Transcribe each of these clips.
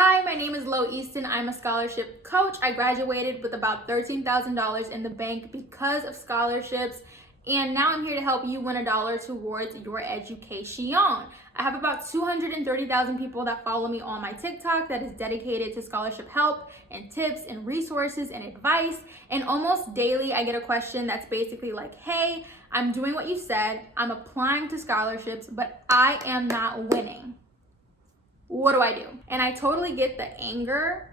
Hi, my name is Lo Easton. I'm a scholarship coach. I graduated with about $13,000 in the bank because of scholarships, and now I'm here to help you win $1 towards your education. I have about 230,000 people that follow me on my TikTok that is dedicated to scholarship help and tips and resources and advice. And almost daily, I get a question that's basically like, hey, I'm doing what you said. I'm applying to scholarships, but I am not winning. What do I do? And I totally get the anger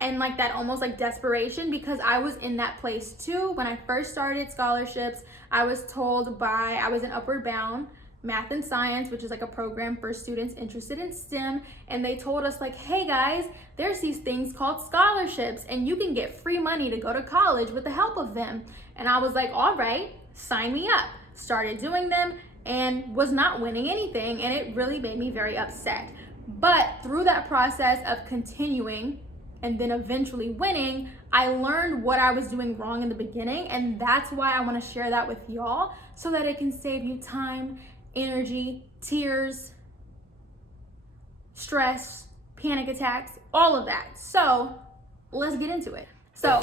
and like that almost like desperation, because I was in that place too. When I first started scholarships, I was in Upward Bound Math and Science, which is like a program for students interested in STEM. And they told us like, hey guys, there's these things called scholarships and you can get free money to go to college with the help of them. And I was like, all right, sign me up. Started doing them and was not winning anything. And it really made me very upset. But through that process of continuing and then eventually winning, I learned what I was doing wrong in the beginning. And that's why I want to share that with y'all, so that it can save you time, energy, tears, stress, panic attacks, all of that. So let's get into it. So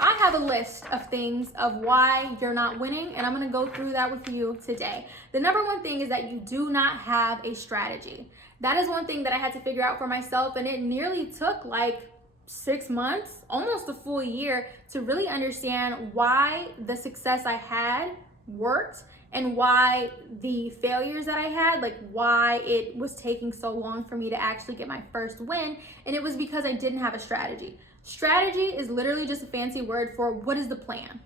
I have a list of things of why you're not winning, and I'm going to go through that with you today. The number one thing is that you do not have a strategy. That is one thing that I had to figure out for myself, and it nearly took like 6 months, almost a full year, to really understand why the success I had worked and why the failures that I had, like why it was taking so long for me to actually get my first win. And it was because I didn't have a strategy. Strategy is literally just a fancy word for what is the plan?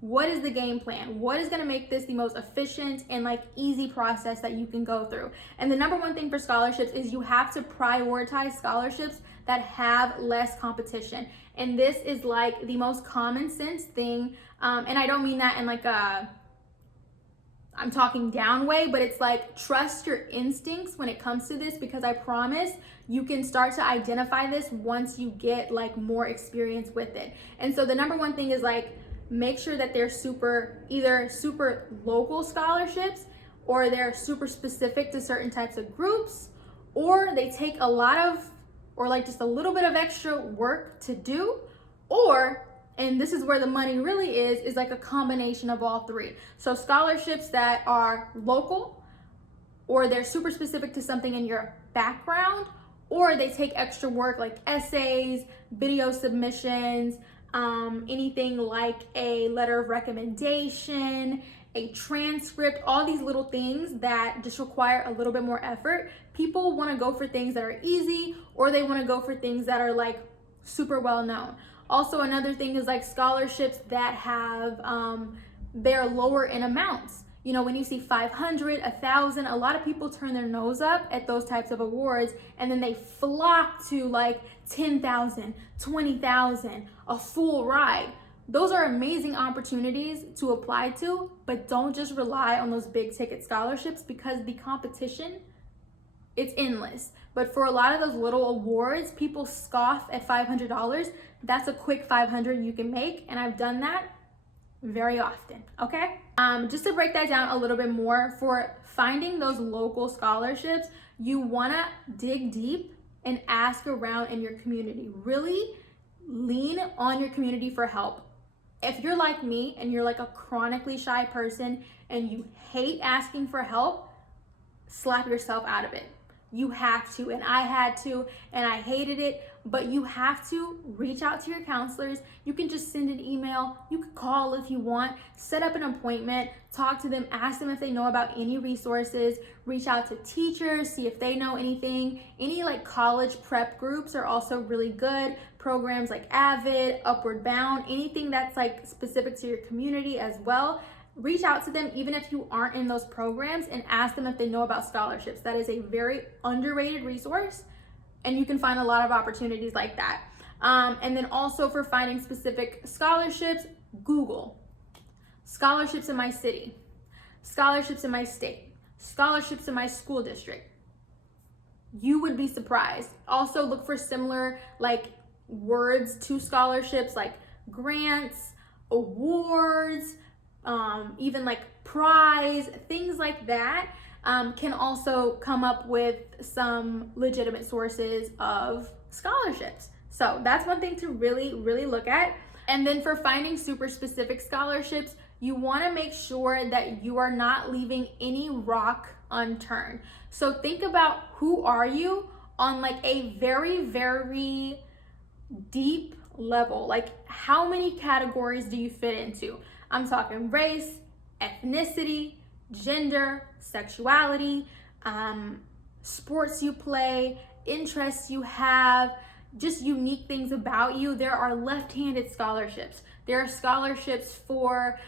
What is the game plan? What is going to make this the most efficient and like easy process that you can go through? And the number one thing for scholarships is you have to prioritize scholarships that have less competition. And this is like the most common sense thing. And I don't mean that in like I'm talking down way, but it's like trust your instincts when it comes to this, because I promise you can start to identify this once you get like more experience with it. And so the number one thing is like, make sure that they're either super local scholarships, or they're super specific to certain types of groups, or they take a lot of, or like just a little bit of extra work to do, or, and this is where the money really is like a combination of all three. So scholarships that are local, or they're super specific to something in your background, or they take extra work like essays, video submissions, anything like a letter of recommendation, a transcript, all these little things that just require a little bit more effort. People want to go for things that are easy, or they want to go for things that are like super well known. Also, another thing is like scholarships that have, they're lower in amounts. You know, when you see 500, 1,000, a lot of people turn their nose up at those types of awards, and then they flock to like 10,000, 20,000, a full ride. Those are amazing opportunities to apply to, but don't just rely on those big ticket scholarships, because the competition, it's endless. But for a lot of those little awards, people scoff at $500. That's a quick 500 you can make, and I've done that very often, okay? Just to break that down a little bit more, for finding those local scholarships, you wanna dig deep and ask around in your community. Really lean on your community for help. If you're like me and you're like a chronically shy person and you hate asking for help, slap yourself out of it. You have to, and I had to, and I hated it, but you have to reach out to your counselors. You can just send an email, you can call if you want, set up an appointment, talk to them, ask them if they know about any resources, reach out to teachers, see if they know anything. Any like college prep groups are also really good. Programs like Avid, Upward Bound, anything that's like specific to your community as well. Reach out to them even if you aren't in those programs, and ask them if they know about scholarships. That is a very underrated resource, and you can find a lot of opportunities like that. And then also for finding specific scholarships, Google scholarships in my city, scholarships in my state, scholarships in my school district. You would be surprised. Also look for similar like words to scholarships, like grants, awards, even like prize, things like that. can also come up with some legitimate sources of scholarships. So that's one thing to really, really look at. And then for finding super specific scholarships, you want to make sure that you are not leaving any rock unturned. So think about, who are you on like a very, very deep level? Like, how many categories do you fit into? I'm talking race, ethnicity, gender, sexuality, sports you play, interests you have, just unique things about you. There are left-handed scholarships. There are scholarships for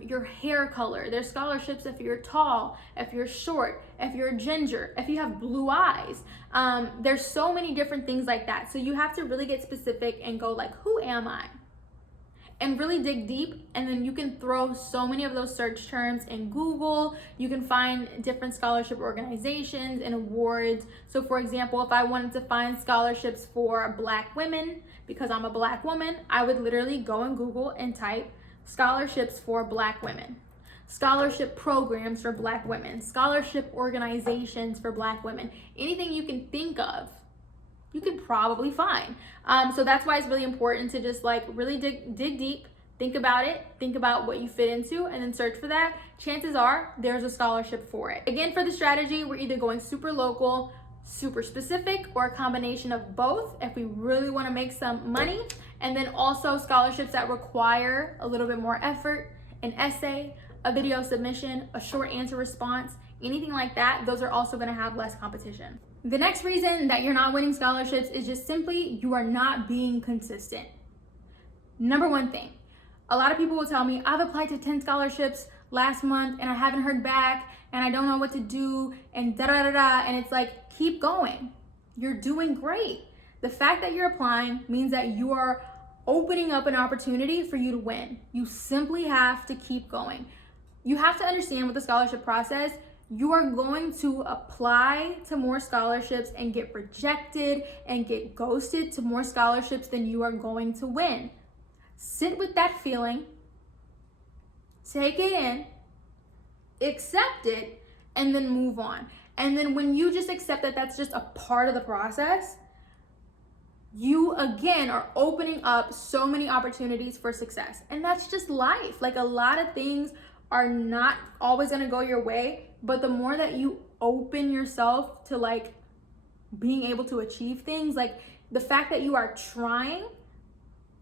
your hair color. There's scholarships if you're tall, if you're short, if you're ginger, if you have blue eyes. There's so many different things like that. So you have to really get specific and go like, who am I? And really dig deep, and then you can throw so many of those search terms in Google. You can find different scholarship organizations and awards. So for example, if I wanted to find scholarships for Black women, because I'm a Black woman, I would literally go in Google and type scholarships for Black women, scholarship programs for Black women, scholarship organizations for Black women. Anything you can think of, you could probably find. So that's why it's really important to just like really dig deep, think about it, think about what you fit into, and then search for that. Chances are there's a scholarship for it. Again, for the strategy, we're either going super local, super specific, or a combination of both if we really want to make some money. And then also scholarships that require a little bit more effort, an essay, a video submission, a short answer response, anything like that, those are also going to have less competition. The next reason that you're not winning scholarships is just simply you are not being consistent. Number one thing, a lot of people will tell me, I've applied to 10 scholarships last month and I haven't heard back and I don't know what to do and da da da da. And it's like, keep going. You're doing great. The fact that you're applying means that you are opening up an opportunity for you to win. You simply have to keep going. You have to understand with the scholarship process, you are going to apply to more scholarships and get rejected and get ghosted to more scholarships than you are going to win. Sit with that feeling, take it in, accept it, and then move on. And then when you just accept that that's just a part of the process, you again are opening up so many opportunities for success. And that's just life. Like, a lot of things are not always gonna go your way, but the more that you open yourself to like being able to achieve things, like the fact that you are trying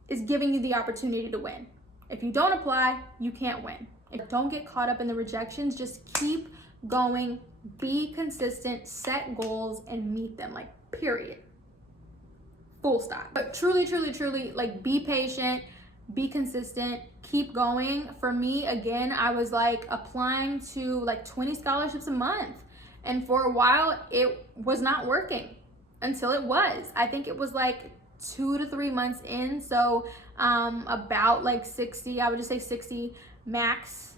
is giving you the opportunity to win. If you don't apply, you can't win. Don't get caught up in the rejections, just keep going, be consistent, set goals and meet them, like period. Full stop. But truly, truly, truly, like, be patient, be consistent, keep going. For me, again, I was like applying to like 20 scholarships a month. And for a while, it was not working until it was. I think it was like 2 to 3 months in. So about like 60, I would just say 60 max,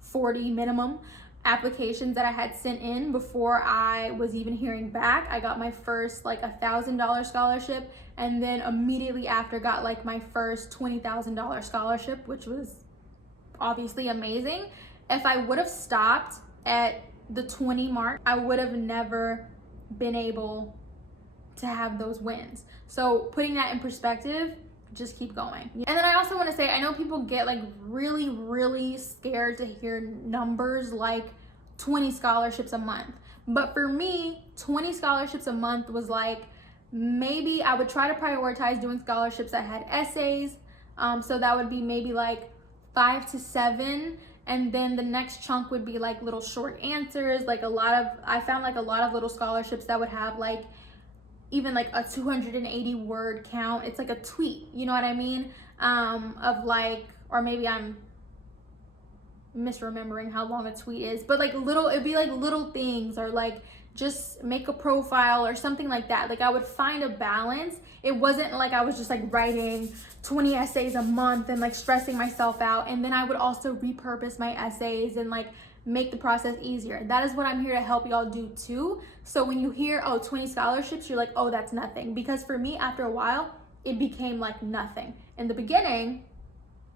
40 minimum applications that I had sent in before I was even hearing back. I got my first like $1,000 scholarship, and then immediately after got like my first $20,000 scholarship, which was obviously amazing. If I would have stopped at the 20 mark, I would have never been able to have those wins. So putting that in perspective, just keep going. And then I also want to say, I know people get like really, really scared to hear numbers like 20 scholarships a month. But for me, 20 scholarships a month was like, maybe I would try to prioritize doing scholarships that had essays. So that would be maybe like 5 to 7. And then the next chunk would be like little short answers. Like I found like a lot of little scholarships that would have like even like a 280 word count. It's like a tweet, you know what I mean? Of like, or maybe I'm misremembering how long a tweet is, but like it'd be like little things, or like just make a profile or something like that. Like I would find a balance. It wasn't like I was just like writing 20 essays a month and like stressing myself out. And then I would also repurpose my essays and like make the process easier. That is what I'm here to help y'all do too. So when you hear, oh, 20 scholarships, you're like, oh, that's nothing. Because for me, after a while, it became like nothing. In the beginning,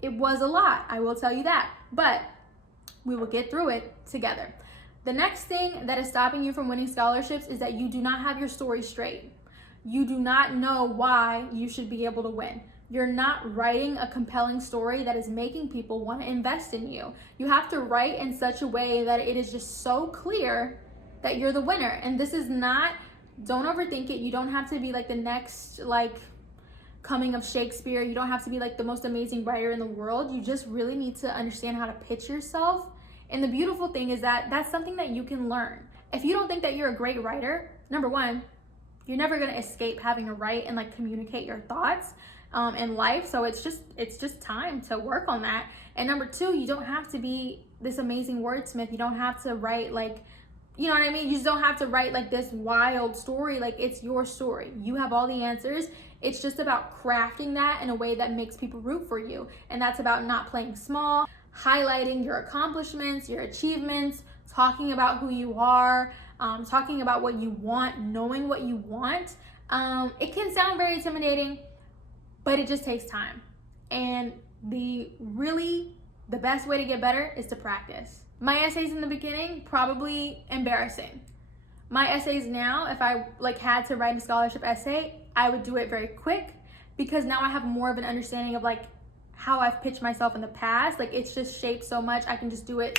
it was a lot, I will tell you that, but we will get through it together. The next thing that is stopping you from winning scholarships is that you do not have your story straight. You do not know why you should be able to win. You're not writing a compelling story that is making people want to invest in you. You have to write in such a way that it is just so clear that you're the winner. And this is not, don't overthink it. You don't have to be like the next coming of Shakespeare. You don't have to be like the most amazing writer in the world. You just really need to understand how to pitch yourself. And the beautiful thing is that that's something that you can learn. If you don't think that you're a great writer, number one, you're never going to escape having to write and like communicate your thoughts in life. So it's just time to work on that. And number two, you don't have to be this amazing wordsmith. You don't have to write like, you know what I mean? You just don't have to write like this wild story. Like, it's your story. You have all the answers. It's just about crafting that in a way that makes people root for you. And that's about not playing small, highlighting your accomplishments, your achievements, talking about who you are, talking about what you want, knowing what you want. It can sound very intimidating, but it just takes time. And the best way to get better is to practice. My essays in the beginning, probably embarrassing. My essays now, if I had to write a scholarship essay, I would do it very quick, because now I have more of an understanding of how I've pitched myself in the past. It's just shaped so much, I can just do it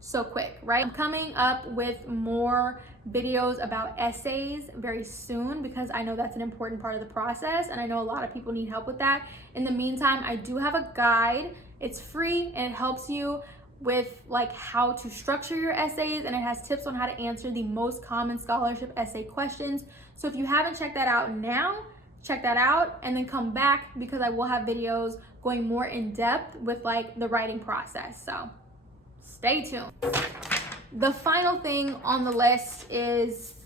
so quick, right? I'm coming up with more videos about essays very soon, because I know that's an important part of the process, and I know a lot of people need help with that. In the meantime, I do have a guide. It's free and it helps you with how to structure your essays, and it has tips on how to answer the most common scholarship essay questions. So if you haven't checked that out now, check that out and then come back, because I will have videos going more in depth with the writing process. So stay tuned. The final thing on the list is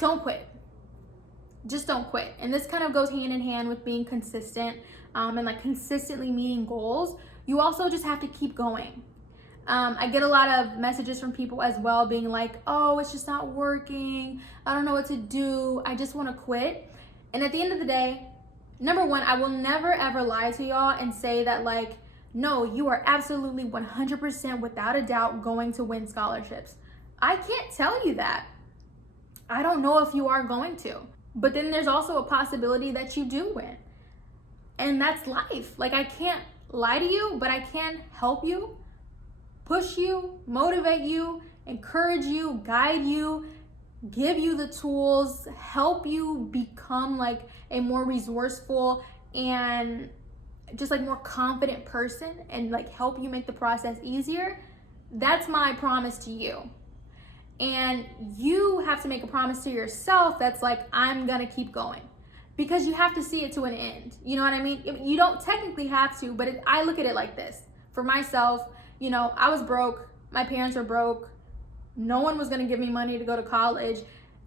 don't quit. Just don't quit. And this kind of goes hand in hand with being consistent and consistently meeting goals. You also just have to keep going. I get a lot of messages from people as well being like, oh, it's just not working. I don't know what to do. I just want to quit. And at the end of the day, number one, I will never ever lie to y'all and say that no, you are absolutely 100% without a doubt going to win scholarships. I can't tell you that. I don't know if you are going to. But then there's also a possibility that you do win. And that's life. I can't lie to you, but I can help you, push you, motivate you, encourage you, guide you, give you the tools, help you become a more resourceful and just more confident person, and help you make the process easier. That's my promise to you. And you have to make a promise to yourself that's I'm gonna keep going, because you have to see it to an end. You know what I mean? You don't technically have to, but I look at it like this. For myself, I was broke. My parents were broke. No one was gonna give me money to go to college.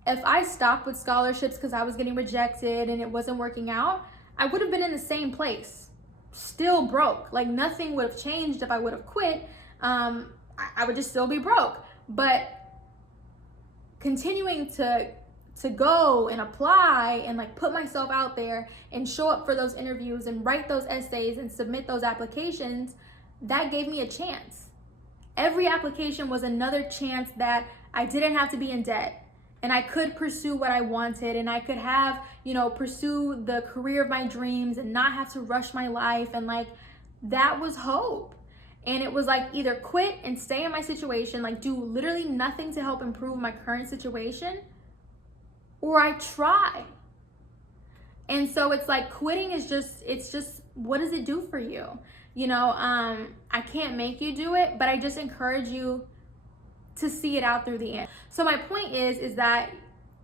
If I stopped with scholarships because I was getting rejected and it wasn't working out, I would have been in the same place, still broke. Nothing would have changed if I would have quit. I would just still be broke. But continuing to go and apply and put myself out there and show up for those interviews and write those essays and submit those applications, that gave me a chance. Every application was another chance that I didn't have to be in debt, and I could pursue what I wanted, and I could have, pursue the career of my dreams and not have to rush my life. And that was hope. And it was either quit and stay in my situation, do literally nothing to help improve my current situation, or I try. And so it's quitting is just what does it do for you? I can't make you do it, but I just encourage you to see it out through the end. So my point is that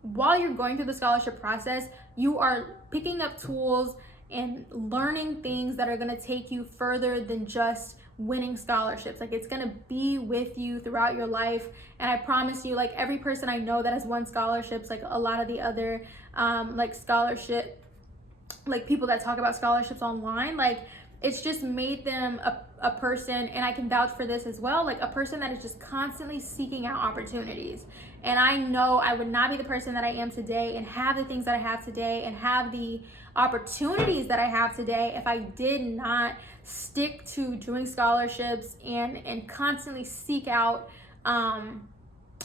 while you're going through the scholarship process, you are picking up tools and learning things that are going to take you further than just winning scholarships. It's going to be with you throughout your life. And I promise you, every person I know that has won scholarships, a lot of the other scholarship people that talk about scholarships online, it's just made them a person, and I can vouch for this as well, a person that is just constantly seeking out opportunities. And I know I would not be the person that I am today and have the things that I have today and have the opportunities that I have today if I did not stick to doing scholarships and constantly seek out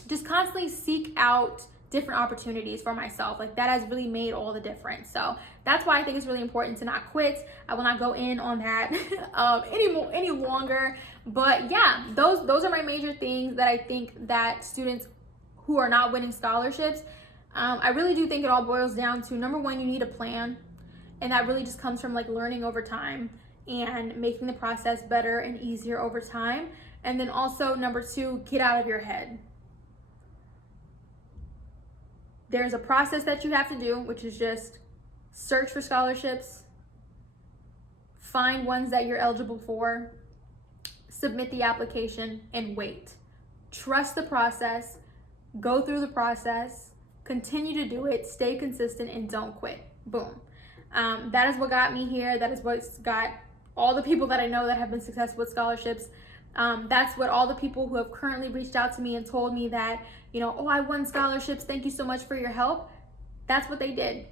just constantly seek out different opportunities for myself. Like that has really made all the difference. So that's why I think it's really important to not quit. I will not go in on that any longer. But yeah, those are my major things that I think that students who are not winning scholarships, I really do think it all boils down to, number one, you need a plan. And that really just comes from like learning over time and making the process better and easier over time. And then also, number two, get out of your head. There's a process that you have to do, which is just search for scholarships, find ones that you're eligible for, submit the application, and wait. Trust the process, go through the process, continue to do it, stay consistent, and don't quit. Boom. That is what got me here. That is what's got all the people that I know that have been successful with scholarships. That's what all the people who have currently reached out to me and told me that, oh, I won scholarships, thank you so much for your help. That's what they did.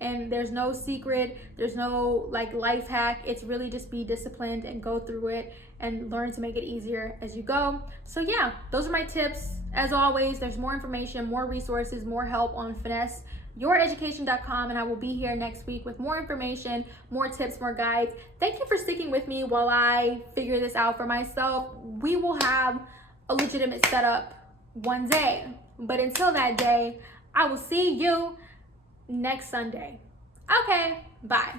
And there's no secret, there's no like life hack. It's really just be disciplined and go through it and learn to make it easier as you go. So yeah, those are my tips. As always, there's more information, more resources, more help on finesseyoureeducation.com, and I will be here next week with more information, more tips, more guides. Thank you for sticking with me while I figure this out for myself. We will have a legitimate setup one day, but until that day, I will see you next Sunday. Okay, bye.